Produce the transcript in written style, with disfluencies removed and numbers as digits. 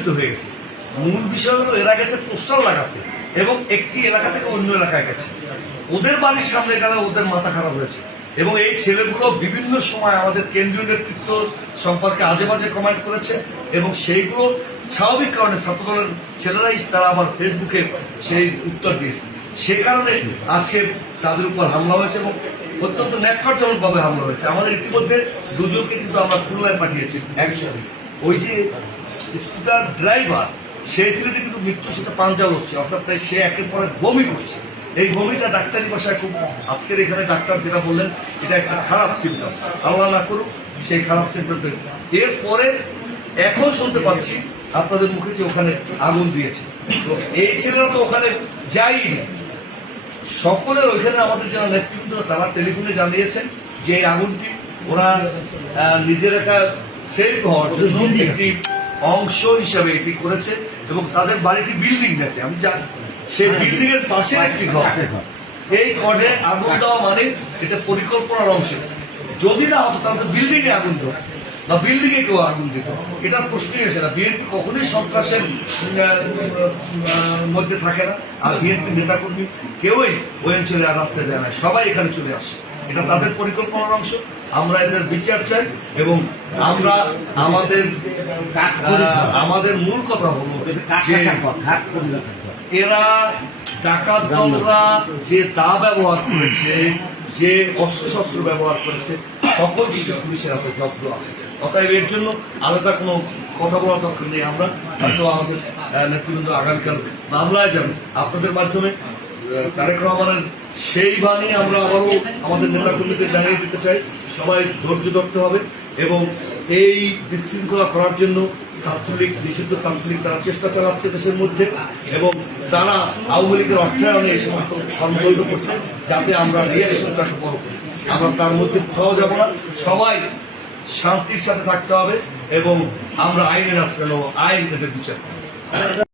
স্তম্ভিত হয়ে গেছে। মূল বিষয় হলো এরা গেছে পোস্টার লাগাতে এবং একটি এলাকা থেকে অন্য এলাকায় গেছে, ওদের বাড়ির সামনে গেলে ওদের মাথা খারাপ হয়েছে। এবং এই ছেলেগুলো বিভিন্ন সময় আমাদের কেন্দ্রীয় নেতৃত্ব সম্পর্কে আজে বাজে কমেন্ট করেছে এবং সেইগুলো স্বাভাবিক কারণে ছাত্রদলের ছেলেরাই তারা আবার ফেসবুকে সেই উত্তর দিয়েছে। সে কারণে আজকে তাদের উপর হামলা হয়েছে এবং অত্যন্ত ন্যাক্কারজনকভাবে হামলা হয়েছে। আমাদের ইতিমধ্যে দুজনকে কিন্তু আমরা খুলনায় পাঠিয়েছি। একসাথে ওই যে স্কুটার ড্রাইভার সেই ছেলেটি কিন্তু মৃত্যুর সাথে পাঞ্জা লড়ছে, অর্থাৎ তাই সে একের পর এক বমি করছে। এই বমিটা ডাক্তারি ভাষায় খুব আজকের এখানে ডাক্তার যেটা বললেন এটা একটা খারাপ সিমটম, আল্লাহ না করুক সেই খারাপ সিমটমটা। এরপরে এখন শুনতে পাচ্ছি আপনাদের মুখে যে ওখানে আগুন দিয়েছে, তো এই ছেলেরা তো ওখানে যায়নি। সকলের ওইখানে আমাদের যারা নেতৃবৃন্দ তারা টেলিফোনে জানিয়েছেন যে এই আগুনটি ওরা নিজের একটা সেভ হওয়ার জন্য একটি অংশ হিসাবে এটি করেছে এবং তাদের বাড়িটি বিল্ডিং নাকি আমি জানি, সেই বিল্ডিং এর পাশে একটি ঘর, এই ঘরে আগুন দেওয়া মানে এটা পরিকল্পনার অংশ। যদি না হতো তাহলে বিল্ডিং এ আগুন দেওয়া বা বিল্ডিং এ কেউ আগুন দিত, এটার প্রশ্নই আসে না। বিএনপি কখনোই সন্ত্রাসের মধ্যে থাকে না, আর বিএনপি নেতাকর্মী কেউই ওই অঞ্চলে আর রাখতে যায় না, সবাই এখানে চলে আসে। এটা তাদের পরিকল্পনার অংশ। আমরা এদের বিচার চাই এবং আমরা আমাদের মূল কথা হলো যে এরা ডাকাত দলরা যে দা ব্যবহার করেছে, যে অস্ত্রশস্ত্র ব্যবহার করেছে, সকল কিছু পুলিশের হাতে জব্দ আছে। অতএব এর জন্য আলাদা কোনো কথা বলার দরকার নেই। আমরা হয়তো আমাদের নেতৃবৃন্দ আগামীকাল মামলায় যাবে আপনাদের মাধ্যমে। তারেক রহমানের সেই বাণী আমরা আবারও আমাদের নেতাকর্মীদের জানিয়ে দিতে চাই, সবাই ধৈর্য ধরতে হবে এবং এই বিশৃঙ্খলা করার জন্য ছাত্রলীগ, নিষিদ্ধ ছাত্রলীগ তারা চেষ্টা চালাচ্ছে দেশের মধ্যে এবং তারা আওয়ামী লীগের অর্থায়নে এই সমস্ত কর্মকাণ্ড করছে যাতে আমরা রিয়াকশনটাকে বড় করি। আমরা তার মধ্যে কোথাও যাব না, সবাই শান্তির সাথে থাকতে হবে এবং আমরা আইনের আশ্রয় নেব, আইন এদের বিচার করব।